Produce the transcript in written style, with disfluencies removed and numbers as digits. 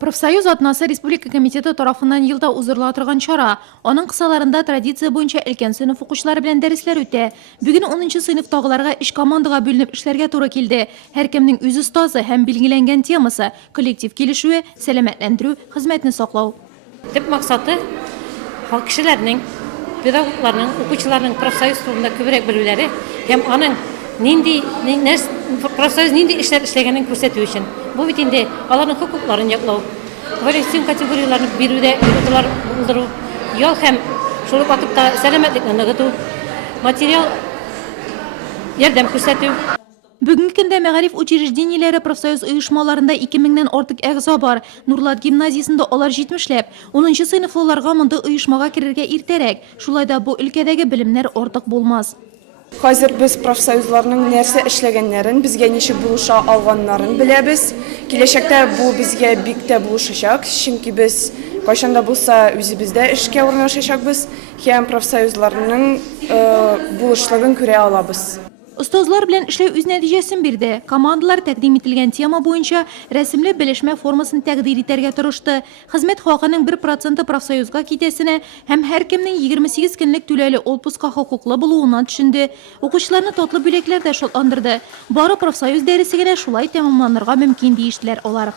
Профсоюз атнасы Республика комитеты тарафынан елда узырыла торган чара. Аның кысаларында традиция буенча өлкән сыйныф укучылары белән дәресләр үтә. Бүген 10нчы сыйныфтагыларга эш командага бүленеп эшләргә туры килде. Һәркемнең үз остазы һәм билгеләнгән темасы – коллектив килешүе, сәламәтләндерү, хезмәтне саклау. Төп максаты халык кешеләрнең, педагогларның, укучыларның профсоюз турында күбрәк белүләре һәм аның профсоюз нинди эшләр эшләгәнен күрсәтү өчен. Бу бит инде аларның хукукларын яклау, коллектив категорияларны бирүдә ыргытулар булдыру, ял һәм шул вакытта сәламәтлекне ныгыту, материал ярдәм күрсәтү. Бүгенге көндә мәгариф учреждениеләре профсоюз оешмаларында 2000-нән артык әгъза бар. Нурлат гимназиясендә алар 70-ләп. 10нчы сыйныфлыларга монда оешмага керергә иртәрәк. Шулай да бу өлкәдәге белемнәр артык булмас. Хәзер без профсоюзларның нәрсә эшләгәннәрен, безгә ничек булыша алганнарын беләбез. Киләчәктә бу безгә бик тә булышачак, чөнки без кайчанда булса үзебездә эшкә урнашачакбыз һәм профсоюзларның булышлыгын күрә алабыз. Остазлар белән эшләү үз нәтиҗәсен бирде. Командалар тәкъдим ителгән тема буенча рәсемле белешмә формасын тәкъдир итәргә тырышты. Хезмәт хакының 1% профсоюзга китәсенә һәм һәркемнең 28 көнлек түләле отпускка хокуклы булуына төшенде. Укучыларны татлы бүләкләр дә шатландырды. Бары профсоюз дәресе генә шулай тәмамланырга мөмкин диештеләр алар.